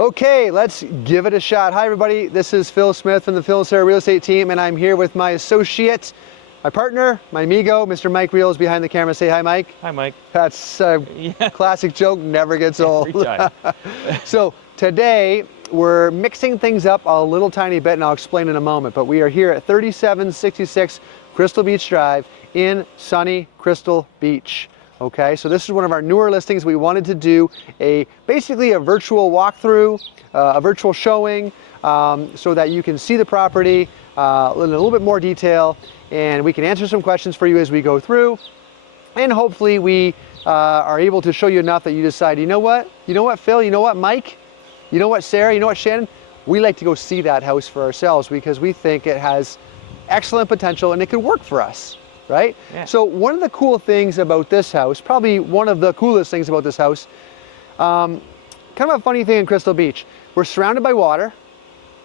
Okay, let's give it a shot. Hi everybody, this is Phil Smith from the Phil and Sarah Real Estate Team, and I'm here with my associate, my partner, my amigo, Mr. Mike Reels behind the camera. Say hi, Mike. Hi, Mike. That's a classic joke, never gets old. Every time. So today, we're mixing things up a little tiny bit, and I'll explain in a moment, but we are here at 3766 Crystal Beach Drive in sunny Crystal Beach. Okay, so this is one of our newer listings. We wanted to do basically a virtual walkthrough, a virtual showing, so that you can see the property in a little bit more detail, and we can answer some questions for you as we go through, and hopefully we are able to show you enough that you decide, you know what Phil, you know what Mike, you know what Sarah, you know what Shannon, we like to go see that house for ourselves because we think it has excellent potential and it could work for us. Right? Yeah. So one of the cool things about this house, probably one of the coolest things about this house, kind of a funny thing in Crystal Beach. We're surrounded by water.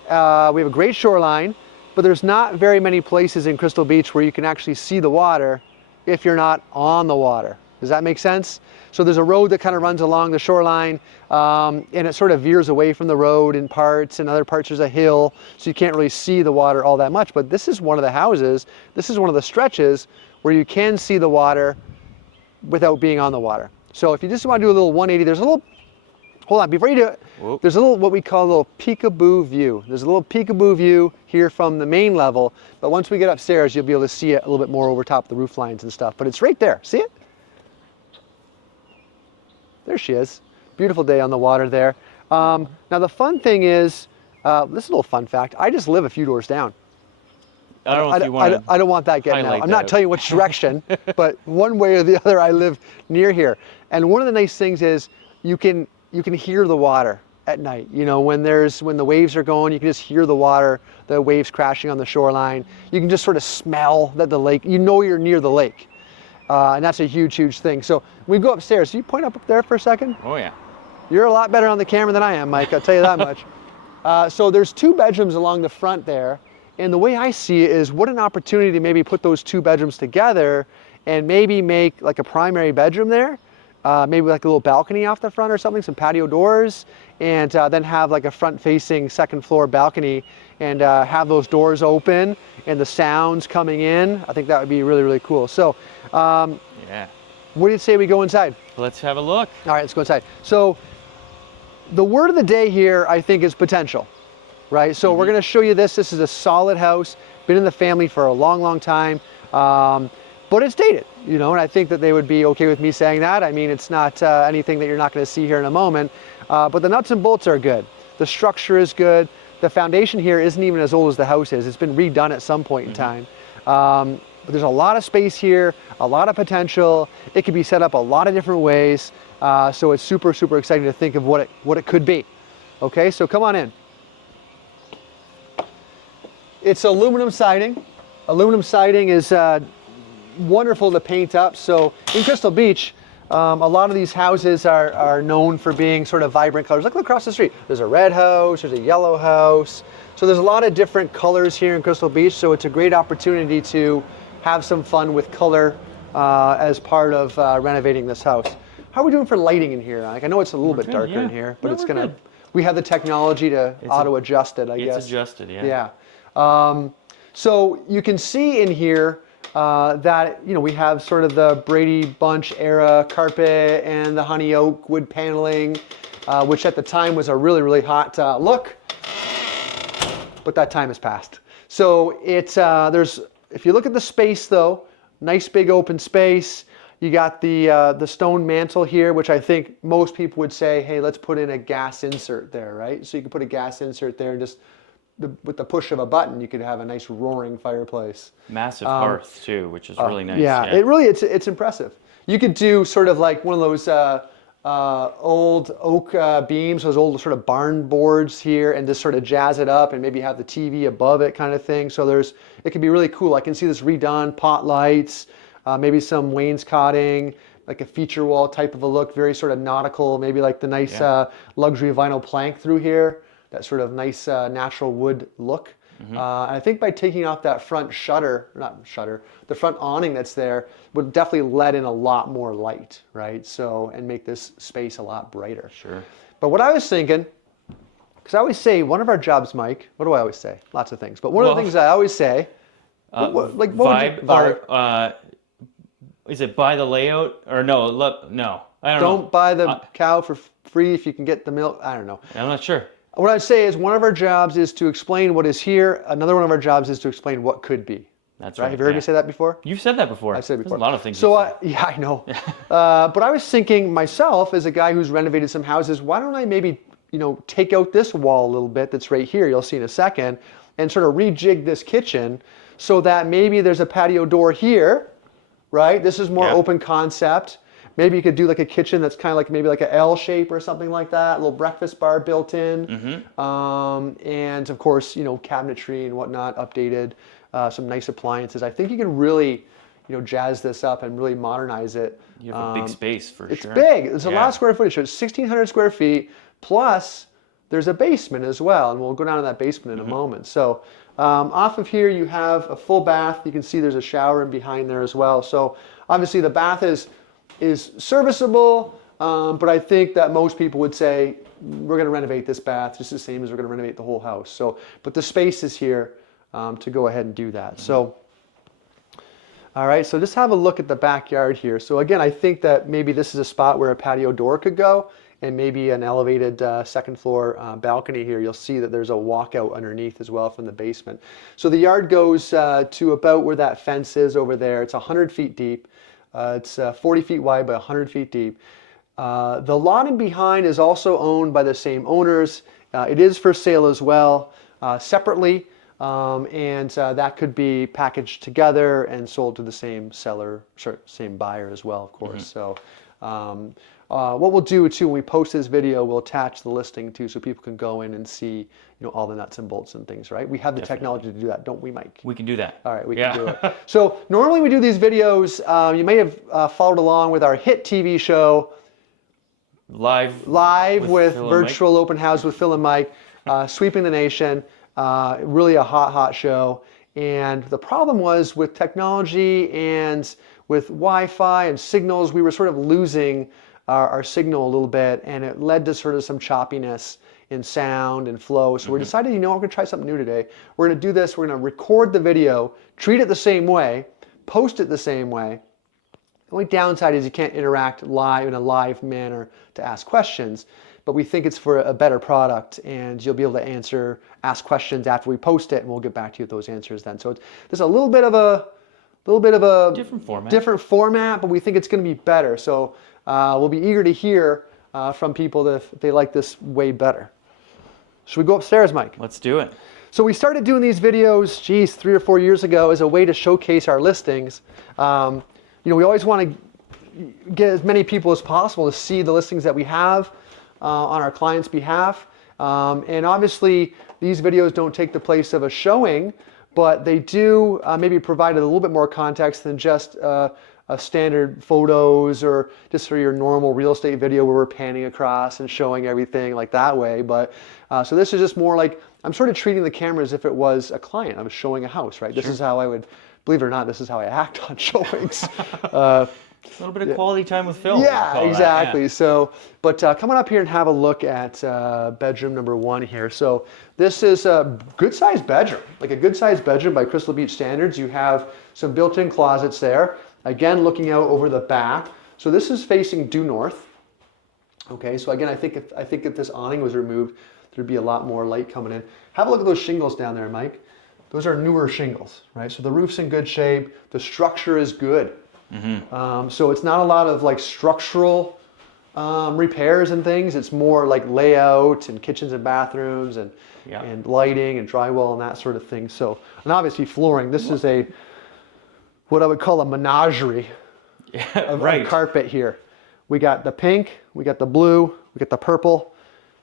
We have a great shoreline, but there's not very many places in Crystal Beach where you can actually see the water if you're not on the water. Does that make sense? So there's a road that kind of runs along the shoreline, and it sort of veers away from the road in parts, and other parts there's a hill, so you can't really see the water all that much. But this is one of the houses, this is one of the stretches where you can see the water without being on the water. So if you just want to do a little 180, there's a little, hold on, before you do it, whoop, there's a little, what we call a little peekaboo view. There's a little peekaboo view here from the main level, but once we get upstairs, you'll be able to see it a little bit more over top of the roof lines and stuff. But it's right there, see it? There she is. Beautiful day on the water there. Now the fun thing is, this is a little fun fact, I just live a few doors down. I don't want that getting out. I'm not telling you which direction, but one way or the other, I live near here. And one of the nice things is you can hear the water at night. You know, when the waves are going, you can just hear the water, the waves crashing on the shoreline. You can just sort of smell that the lake, you know you're near the lake. And that's a huge, huge thing. So we go upstairs. So you point up there for a second? Oh yeah. You're a lot better on the camera than I am, Mike, I'll tell you that much. So there's two bedrooms along the front there. And the way I see it is, what an opportunity to maybe put those two bedrooms together and maybe make like a primary bedroom there. Maybe like a little balcony off the front or something, some patio doors, and then have like a front-facing second floor balcony and have those doors open and the sounds coming in. I think that would be really, really cool. So, yeah. What do you say we go inside? Let's have a look. All right, let's go inside. So, the word of the day here, I think, is potential, right? So we're going to show you this. This is a solid house, been in the family for a long, long time, but it's dated, you know, and I think that they would be okay with me saying that. I mean, it's not anything that you're not going to see here in a moment, but the nuts and bolts are good. The structure is good. The foundation here isn't even as old as the house is. It's been redone at some point in time. But there's a lot of space here, a lot of potential. It could be set up a lot of different ways. So it's super, super exciting to think of what it could be. Okay, so come on in. It's aluminum siding. Aluminum siding is wonderful to paint up. So in Crystal Beach, a lot of these houses are known for being sort of vibrant colors. Look across the street. There's a red house, there's a yellow house. So there's a lot of different colors here in Crystal Beach. So it's a great opportunity to have some fun with color as part of renovating this house. How are we doing for lighting in here? Like, I know it's a little bit darker in here, but we have the technology to auto adjust it, I guess. It's adjusted, yeah. Yeah. So you can see in here that, you know, we have sort of the Brady Bunch era carpet and the honey oak wood paneling, which at the time was a really, really hot look, but that time has passed. So it's, if you look at the space though, nice big open space. You got the stone mantle here, which I think most people would say, hey, let's put in a gas insert there, right? So you can put a gas insert there and just, with the push of a button, you could have a nice roaring fireplace. Massive hearth too, which is really nice. Yeah, it's impressive. You could do sort of like one of those old oak beams, those old sort of barn boards here, and just sort of jazz it up and maybe have the TV above it kind of thing. So it could be really cool. I can see this redone, pot lights, maybe some wainscoting, like a feature wall type of a look, very sort of nautical, maybe like the nice luxury vinyl plank through here. That sort of nice natural wood look. And I think by taking off that front the front awning that's there would definitely let in a lot more light, right? So, and make this space a lot brighter. Sure. But what I was thinking because I always say one of our jobs, Mike, what do I always say? Lots of things. But one of the things I always say, what would you, vibe? Or is it by the layout? Or no, look, no. I don't know. Don't buy the cow for free if you can get the milk. I don't know. I'm not sure. What I'd say is one of our jobs is to explain what is here. Another one of our jobs is to explain what could be. That's right. Have you heard me say that before? You've said that before. I've said it before. There's a lot of things. So yeah, I know. But I was thinking myself, as a guy who's renovated some houses, why don't I maybe take out this wall a little bit that's right here, you'll see in a second, and sort of rejig this kitchen so that maybe there's a patio door here, right? This is more open concept. Maybe you could do like a kitchen that's kind of like maybe like an L shape or something like that, a little breakfast bar built in. And of course, cabinetry and whatnot updated, some nice appliances. I think you can really, jazz this up and really modernize it. You have a big space for sure. It's big. It's a lot of square footage. So it's 1,600 square feet, plus there's a basement as well. And we'll go down to that basement in a moment. So off of here, you have a full bath. You can see there's a shower in behind there as well. So obviously the bath is serviceable, but I think that most people would say we're going to renovate this bath just the same as we're going to renovate the whole house. So, but the space is here to go ahead and do that. So, all right, so just have a look at the backyard here. So again, I think that maybe this is a spot where a patio door could go, and maybe an elevated second floor balcony here. You'll see that there's a walkout underneath as well from the basement. So the yard goes to about where that fence is over there. It's 100 feet deep. It's 40 feet wide by 100 feet deep. The lot in behind is also owned by the same owners. It is for sale as well, separately, and that could be packaged together and sold to the same seller, same buyer as well, of course. So what we'll do too, when we post this video, we'll attach the listing too, so people can go in and see, all the nuts and bolts and things, right? We have the technology to do that, don't we, Mike? We can do that. All right, we can do it. So normally we do these videos, you may have followed along with our hit TV show, Live with Virtual Open House with Phil and Mike, sweeping the nation, really a hot show. And the problem was with technology and with Wi-Fi and signals, we were sort of losing our signal a little bit, and it led to sort of some choppiness in sound and flow. So we decided, we're going to try something new today. We're going to do this. We're going to record the video, treat it the same way, post it the same way. The only downside is you can't interact live in a live manner to ask questions, but we think it's for a better product, and you'll be able to ask questions after we post it, and we'll get back to you with those answers then. So there's a little bit of a different format, but we think it's going to be better. So we'll be eager to hear from people if they like this way better. Should we go upstairs, Mike? Let's do it. So we started doing these videos, 3 or 4 years ago, as a way to showcase our listings. We always want to get as many people as possible to see the listings that we have on our clients' behalf. And obviously, these videos don't take the place of a showing, but they do maybe provide a little bit more context than just standard photos or just for your normal real estate video where we're panning across and showing everything like that way. But so this is just more like, I'm sort of treating the camera as if it was a client. I was showing a house, right? This is how I would, believe it or not, this is how I act on showings. A little bit of quality time with Phil. Yeah, exactly. Yeah. So, but come on up here and have a look at bedroom number 1 here. So this is a good-sized bedroom, like a good-sized bedroom by Crystal Beach standards. You have some built-in closets there. Again, looking out over the back. So this is facing due north. Okay, so again, I think if this awning was removed, there'd be a lot more light coming in. Have a look at those shingles down there, Mike. Those are newer shingles, right? So the roof's in good shape. The structure is good. So it's not a lot of like structural repairs and things. It's more like layout and kitchens and bathrooms and lighting and drywall and that sort of thing. So, and obviously flooring. This is what I would call a menagerie of carpet here. We got the pink, we got the blue, we got the purple,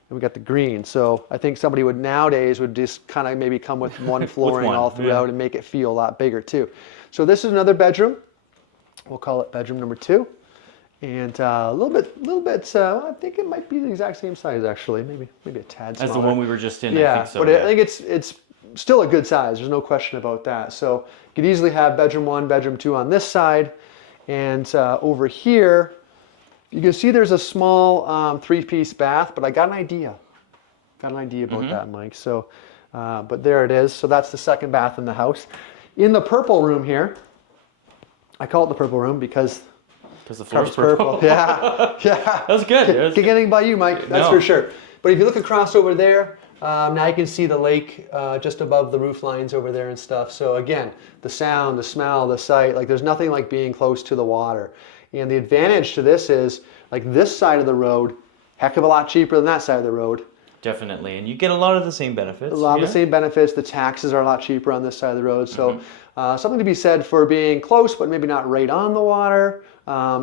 and we got the green. So I think somebody nowadays would just kind of maybe come with one flooring all throughout and make it feel a lot bigger too. So this is another bedroom. We'll call it bedroom number 2. And a little bit, I think it might be the exact same size actually, maybe a tad smaller. As the one we were just in, yeah, I think so. But I think it's still a good size. There's no question about that. So you could easily have bedroom 1, bedroom 2 on this side. And over here, you can see there's a small 3-piece bath, but I got an idea. got an idea about that, Mike. So, but there it is. So that's the second bath in the house. In the purple room here, I call it the purple room because the floor's purple. Yeah, yeah. That was good. Can't get anything by you, Mike. That's for sure. But if you look across over there, now you can see the lake just above the roof lines over there and stuff. So again, the sound, the smell, the sight, like there's nothing like being close to the water. And the advantage to this is, like this side of the road, heck of a lot cheaper than that side of the road. Definitely, and you get a lot of the same benefits. A lot of the same benefits. The taxes are a lot cheaper on this side of the road. So something to be said for being close, but maybe not right on the water.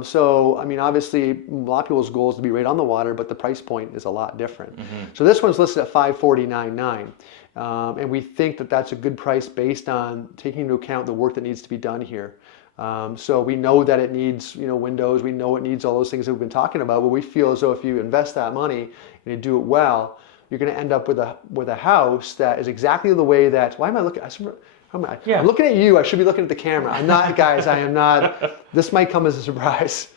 So, I mean, obviously, a lot of people's goal is to be right on the water, but the price point is a lot different. So this one's listed at $549.9, and we think that that's a good price based on taking into account the work that needs to be done here. So we know that it needs, windows. We know it needs all those things that we've been talking about. But we feel as though if you invest that money and you do it well, you're going to end up with a house that is exactly the way that. Why am I looking? I'm looking at you. I should be looking at the camera. I'm not, guys. I am not. This might come as a surprise.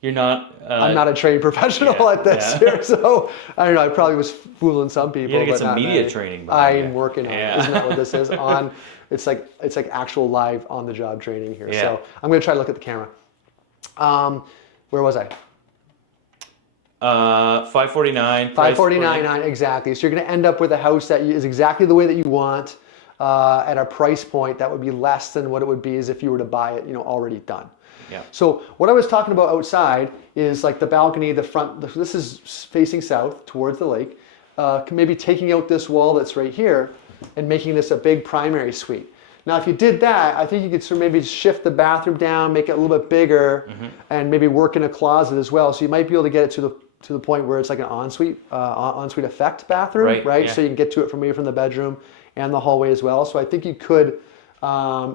You're not. I'm not a trained professional at this here, so I don't know. I probably was fooling some people. You gotta get but some not media me. training. I am working on it. Isn't that what this is? It's like actual live on the job training here. Yeah. So I'm gonna try to look at the camera. Where was I? 549. 549.9 exactly. So you're going to end up with a house that is exactly the way that you want at a price point that would be less than what it would be as if you were to buy it, already done. Yeah. So what I was talking about outside is like the balcony, the front. This is facing south towards the lake. Maybe taking out this wall that's right here and making this a big primary suite. Now, if you did that, I think you could sort of maybe shift the bathroom down, make it a little bit bigger, and maybe work in a closet as well. So you might be able to get it to the point where it's like an ensuite effect bathroom, right? Yeah. So you can get to it from the bedroom and the hallway as well. So I think you could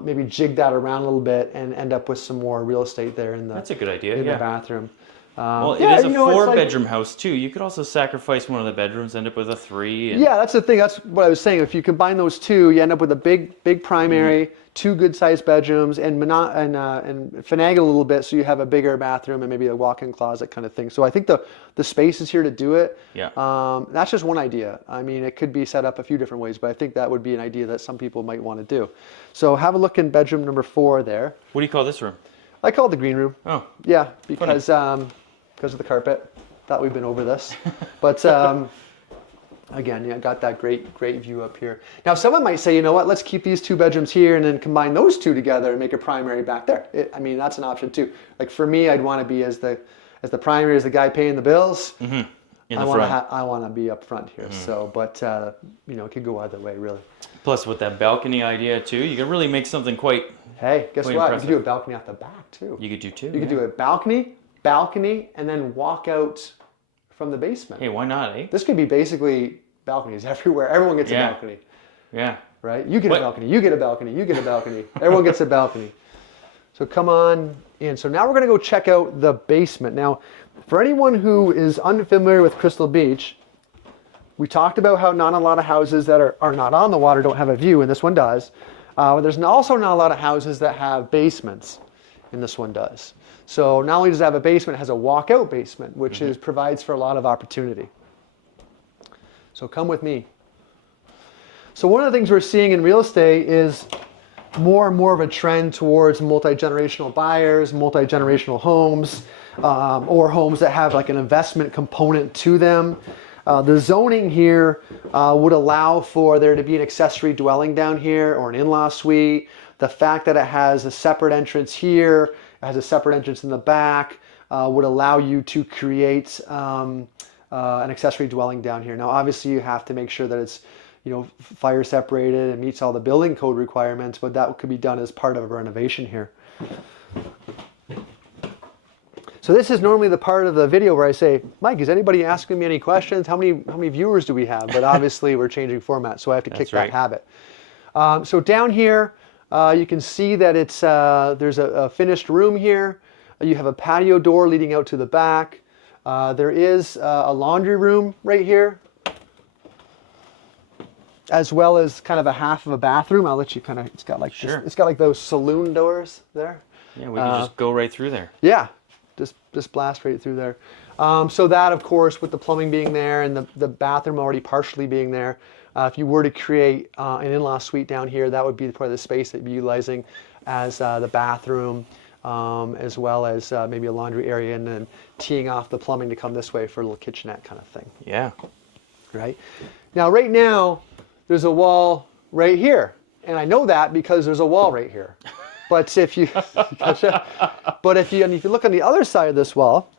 maybe jig that around a little bit and end up with some more real estate there in the. That's a good idea. In the bathroom. Well, it is a four-bedroom house too. You could also sacrifice one of the bedrooms, end up with a 3. Yeah, that's the thing. That's what I was saying. If you combine those two, you end up with a big primary, 2 good-sized bedrooms, and finagle a little bit so you have a bigger bathroom and maybe a walk-in closet kind of thing. So I think the space is here to do it. Yeah. That's just one idea. I mean, it could be set up a few different ways, but I think that would be an idea that some people might want to do. So have a look in bedroom number 4 there. What do you call this room? I call it the green room. Oh. Yeah, because of the carpet. Thought we'd been over this. But again, got that great view up here. Now, someone might say, you know what, let's keep these 2 bedrooms here and then combine those 2 together and make a primary back there. I mean, that's an option too. Like for me, I'd want to be as the primary, as the guy paying the bills. I want to be up front here. So, but it could go either way, really. Plus, with that balcony idea too, you can really make something quite. Hey, guess what? Impressive. You could do a balcony off the back too. You could do 2. You could do a balcony, and then walk out from the basement. Hey, why not, eh? This could be basically balconies everywhere. Everyone gets a balcony. Yeah. Right? You get a balcony, you get a balcony, you get a balcony. Everyone gets a balcony. So come on in. So now we're going to go check out the basement. Now, for anyone who is unfamiliar with Crystal Beach, we talked about how not a lot of houses that are not on the water don't have a view, and this one does. There's also not a lot of houses that have basements, and this one does. So not only does it have a basement, it has a walkout basement, which provides for a lot of opportunity. So come with me. So one of the things we're seeing in real estate is more and more of a trend towards multi-generational buyers, multi-generational homes, or homes that have like an investment component to them. The zoning here would allow for there to be an accessory dwelling down here or an in-law suite. The fact that it has a separate entrance here, it has a separate entrance in the back, would allow you to create an accessory dwelling down here. Now, obviously, you have to make sure that it's fire separated and meets all the building code requirements, but that could be done as part of a renovation here. So this is normally the part of the video where I say, Mike, is anybody asking me any questions? How many viewers do we have? But obviously, we're changing format, so I have to kick that habit. So down here, you can see that it's there's a finished room here. You have a patio door leading out to the back. There is a laundry room right here, as well as kind of a half of a bathroom. I'll let you kind of. It's got like it's got like those saloon doors there. Yeah, we can just go right through there. Yeah, just blast right through there. So that, of course, with the plumbing being there and the bathroom already partially being there, if you were to create an in-law suite down here, that would be part of the space that you'd be utilizing as the bathroom, as well as maybe a laundry area, and then teeing off the plumbing to come this way for a little kitchenette kind of thing. Yeah. Right? Now, right now, there's a wall right here. And I know that because there's a wall right here. But if you, if you look on the other side of this wall,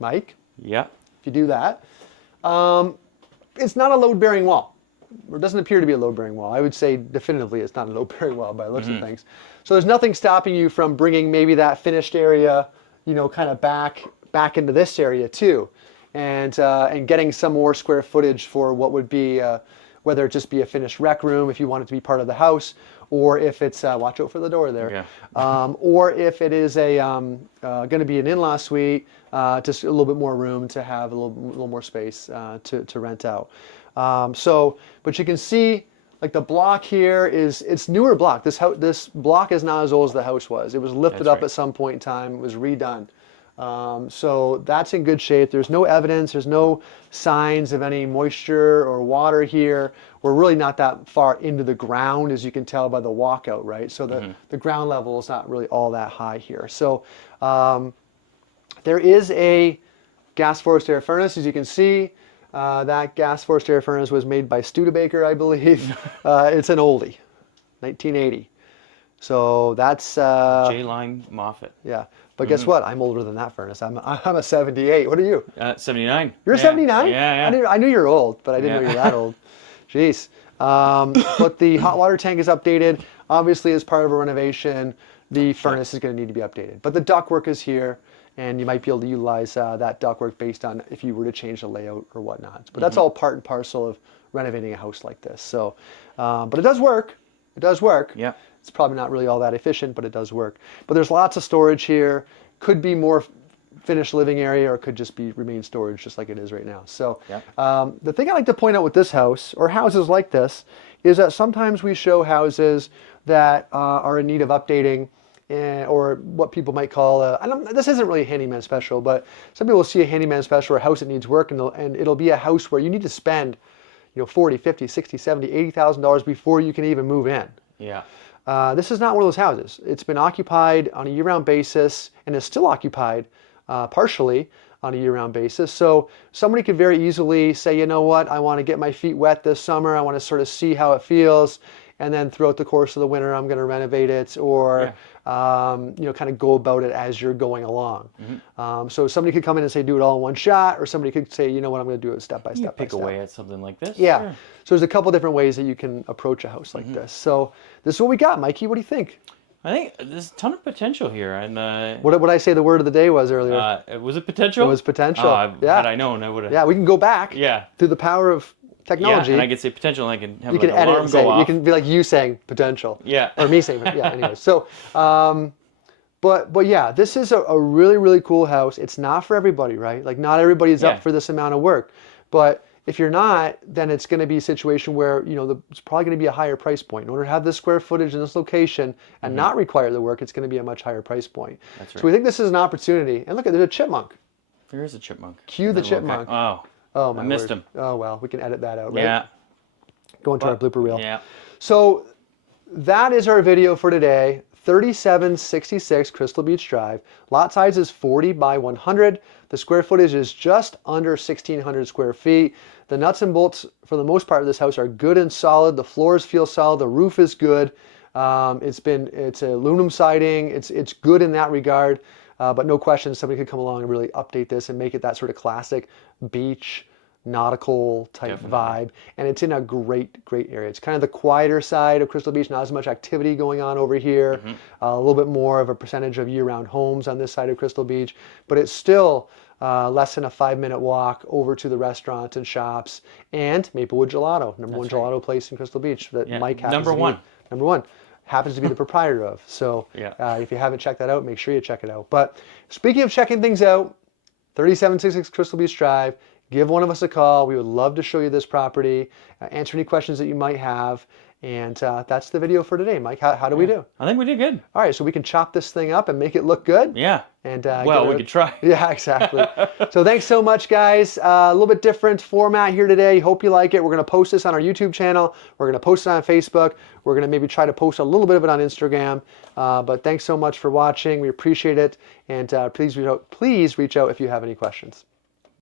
Mike, Yeah. if you do that, it's not a load-bearing wall. Or it doesn't appear to be a load-bearing wall. I would say definitively it's not a load-bearing wall by the looks of things. So there's nothing stopping you from bringing maybe that finished area, kind of back into this area too, and getting some more square footage for what would be, whether it just be a finished rec room if you want it to be part of the house, or if it's, watch out for the door there, or if it is going to be an in-law suite, just a little bit more room to have a little more space to rent out. But you can see, like the block here it's newer block. This block is not as old as the house was. It was lifted up at some point in time. It was redone. So that's in good shape. There's no evidence. There's no signs of any moisture or water here. We're really not that far into the ground, as you can tell by the walkout, right? So the ground level is not really all that high here. So there is a gas forced air furnace, as you can see. That gas forced air furnace was made by Studebaker, I believe. It's an oldie, 1980. So that's J-line Moffat. Yeah, but guess what? I'm older than that furnace. I'm a 78. What are you? 79. You're 79? Yeah, yeah. I knew you were old, but I didn't know you were that old. Jeez. But the hot water tank is updated. Obviously, as part of a renovation, the furnace is going to need to be updated. But the ductwork is here, and you might be able to utilize that ductwork based on if you were to change the layout or whatnot. But that's all part and parcel of renovating a house like this. So, but it does work. It does work. Yeah. It's probably not really all that efficient, but it does work. But there's lots of storage here. Could be more finished living area, or it could just be remain storage just like it is right now. So the thing I like to point out with this house, or houses like this, is that sometimes we show houses that are in need of updating, or what people might call this isn't really a handyman special, but some people will see a handyman special or a house that needs work, and it'll be a house where you need to spend $40, $50, $60, $70, $80,000 before you can even move in. Yeah. This is not one of those houses. It's been occupied on a year-round basis and is still occupied partially on a year-round basis. So somebody could very easily say, you know what, I want to get my feet wet this summer. I want to sort of see how it feels. And then throughout the course of the winter, I'm going to renovate it, or kind of go about it as you're going along. So somebody could come in and say, do it all in one shot, or somebody could say, you know what, I'm going to do it step by step. Pick away at something like this. Yeah. Sure. So there's a couple different ways that you can approach a house like this. So this is what we got, Mikey. What do you think? I think there's a ton of potential here. And what did I say the word of the day was earlier? Was it potential? It was potential. Had I known, I would have. Yeah, we can go back. Yeah. Through the power of technology. Yeah, and I could say potential, and I can have you can an edit alarm and say, go off. you can be like you saying potential. Yeah. Or me saying, yeah, anyway. So, but yeah, this is a really, really cool house. It's not for everybody, right? Like not everybody is up for this amount of work. But if you're not, then it's going to be a situation where, it's probably going to be a higher price point. In order to have this square footage in this location and not require the work, it's going to be a much higher price point. That's right. So we think this is an opportunity. And look, there's a chipmunk. There is a chipmunk. Cue the chipmunk. Oh, my I missed word. him. Oh, well, we can edit that out, right? Yeah. Go into our blooper reel. Yeah. So that is our video for today. 3766 Crystal Beach Drive. Lot size is 40 by 100. The square footage is just under 1,600 square feet. The nuts and bolts, for the most part of this house, are good and solid. The floors feel solid. The roof is good. It's aluminum siding. It's good in that regard. But no question, somebody could come along and really update this and make it that sort of classic beach, nautical type vibe. And it's in a great area. It's kind of the quieter side of Crystal Beach, not as much activity going on over here. A little bit more of a percentage of year-round homes on this side of Crystal Beach, but it's still less than a 5-minute walk over to the restaurants and shops and Maplewood Gelato, number one gelato place in Crystal Beach that Mike happens to be, number one, happens to be the proprietor of. So if you haven't checked that out, make sure you check it out. But speaking of checking things out, 3766 Crystal Beach Drive, give one of us a call. We would love to show you this property, answer any questions that you might have, And that's the video for today, Mike. How do we do? I think we did good. All right, so we can chop this thing up and make it look good. Yeah. And well, we could try. Yeah, exactly. So thanks so much, guys. A little bit different format here today. Hope you like it. We're going to post this on our YouTube channel. We're going to post it on Facebook. We're going to maybe try to post a little bit of it on Instagram. But thanks so much for watching. We appreciate it. And please reach out if you have any questions.